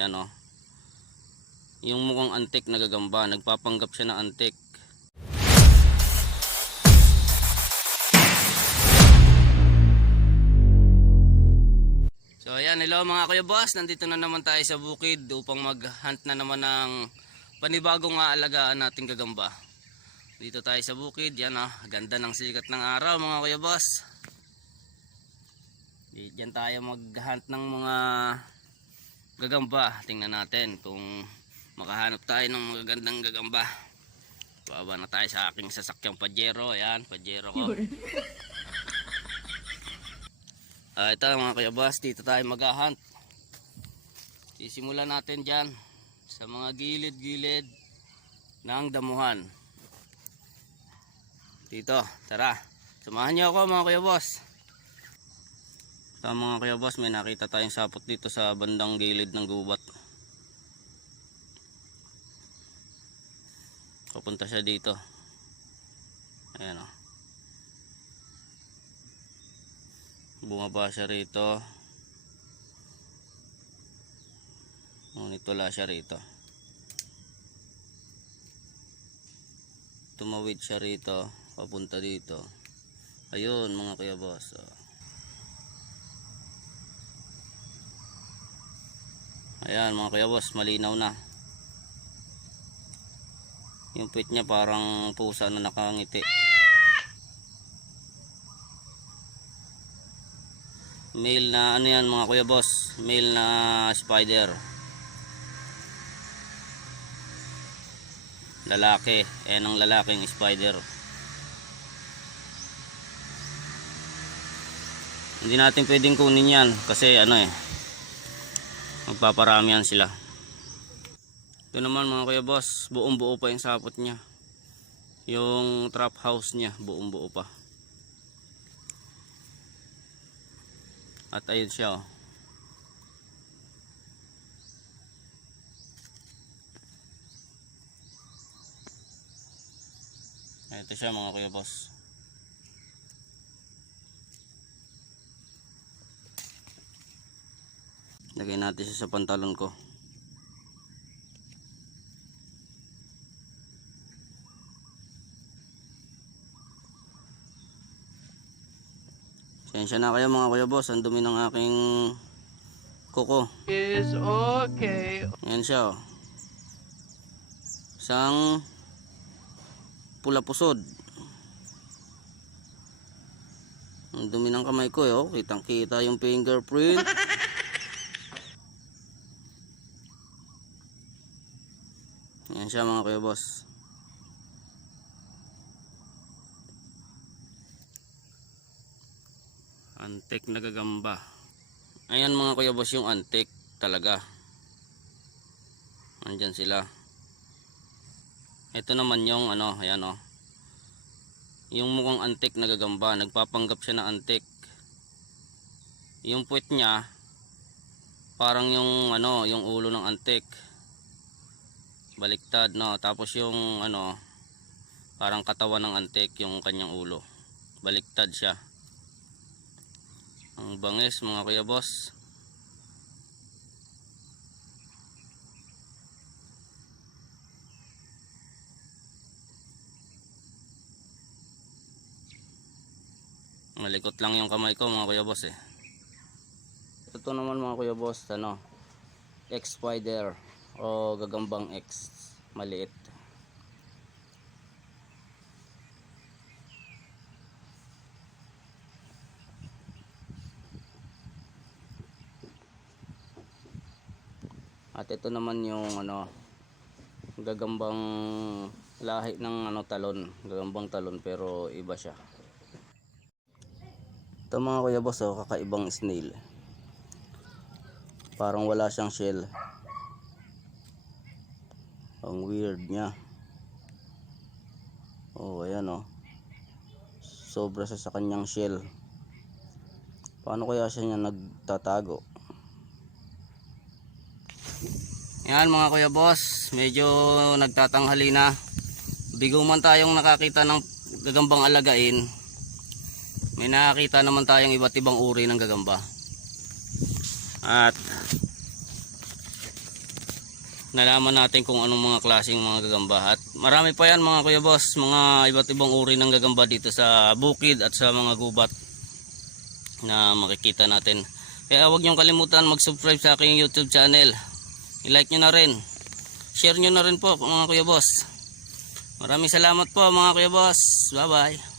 Yan o. Yung mukhang antik na gagamba. Nagpapanggap siya na antik. So ayan, hello mga kuya boss. Nandito na naman tayo sa bukid upang mag-hunt na naman ng panibagong aalagaan nating gagamba. Dito tayo sa bukid. Yan o. Ganda ng sikat ng araw mga kuya boss. Diyan tayo mag-hunt ng mga gagamba. Tingnan natin kung makahanap tayo ng magagandang gagamba. Baba na tayo sa aking sasakyang Pajero. Ayan, Pajero ko. Ito mga kuya boss, dito tayo mag-hunt. Sisimulan natin dyan sa mga gilid-gilid ng damuhan. Dito, tara. Samahan niyo ako mga kuya boss. Mga kuya boss, may nakita tayong sapot dito sa bandang gilid ng gubat. Pupunta siya dito. Ayan o. Bumaba siya rito. Ngunit wala siya rito. Tumawid siya rito. Papunta dito. Ayun mga kuya boss. Ayan mga kuya boss, malinaw na. Yung puwit niya parang pusa na nakangiti. Male na ano yan mga kuya boss, male na spider. Lalaki, ang lalaking spider. Hindi natin pwedeng kunin yan kasi magpaparamihan sila. Ito naman mga kuya boss, buong buo pa yung sapot niya. Yung trap house niya, buong buo pa. At ayun siya oh. Ito siya mga kuya boss. Lagay natin siya sa pantalon ko. Sensya na kayo mga kuya boss, ang dumi ng aking kuko. Is okay. Ayan siya oh. Isang pula pusod. Ang dumi ng kamay ko oh. Kitang kita yung fingerprint. Ayan siya mga kuya boss. Antik na gagamba. Ayan mga kuya boss yung antik talaga. Andyan sila. Ito naman yung ayan oh. Yung mukhang antik na gagamba. Nagpapanggap siya na antik. Yung puwit niya parang yung yung ulo ng antik. Baliktad no. Tapos yung parang katawan ng antik yung kanyang ulo. Baliktad siya. Ang bangis mga kuya boss. Malikot lang yung kamay ko mga kuya boss eh. Ito naman mga kuya boss X spider o gagambang X maliit. At ito naman yung gagambang lahi ng talon, gagambang talon pero iba siya. Ito mga kuya boss kakaibang snail. Parang wala siyang shell. Ang weird niya. Oh, ayan oh. Sobra sa kanyang shell. Paano kaya siya nagtatago? Yan mga kuya boss, medyo nagtatanghali na. Bigo man tayong nakakita ng gagambang alagain. May nakakita naman tayong iba't ibang uri ng gagamba. At nalaman natin kung anong mga klaseng mga gagamba. At marami pa yan mga kuya boss, mga iba't ibang uri ng gagamba dito sa bukid at sa mga gubat na makikita natin. Kaya huwag niyong kalimutan mag-subscribe sa aking YouTube channel. I-like nyo na rin. Share nyo na rin po mga kuya boss. Maraming salamat po mga kuya boss. Bye bye.